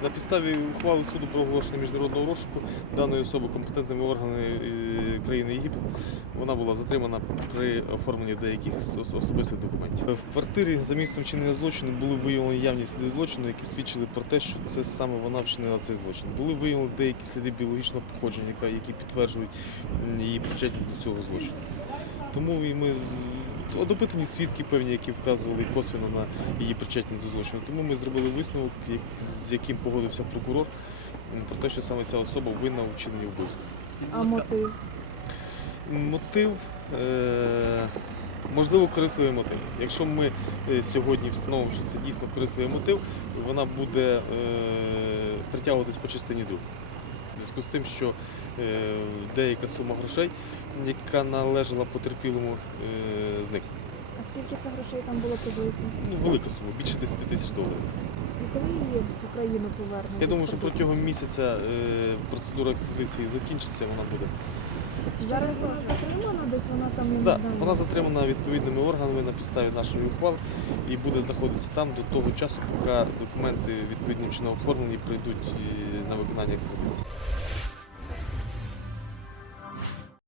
На підставі ухвали суду про оголошення міжнародного розшуку даної особи компетентними органами е, країни Єгипет вона була затримана при оформленні деяких особистих документів. В квартирі за місцем вчинення злочину були виявлені явні сліди злочину, які свідчили про те, що це саме вона вчинила цей злочин. Були виявлені деякі сліди біологічного походження, які підтверджують її причетність до цього злочину. Тому і ми е, допитані свідки певні, які вказували косвенно на її причетність до злочину. Тому ми зробили висновок, з яким погодився прокурор, про те, що саме ця особа винна у вчиненні вбивства. А мотив? Мотив, е, можливо, корисливий мотив. Якщо ми е, сьогодні встановимо, що це дійсно корисливий мотив, вона буде е, притягуватись по частині 2. В зв'язку з тим, що е, деяка сума грошей, яка належала потерпілому, е, зникла. А скільки це грошей там було приблизно? Ну, велика сума, більше 10 тисяч доларів. І коли її в Україну повернуть? Я думаю, що протягом місяця е, процедура екстрадиції закінчиться, вона буде. Зараз вона затримана, десь вона там, я не Да, знаю. вона затримана відповідними органами на підставі нашої ухвали і буде знаходитися там до того часу, поки документи відповідним чином оформлені прийдуть е, на виконання екстрадиції.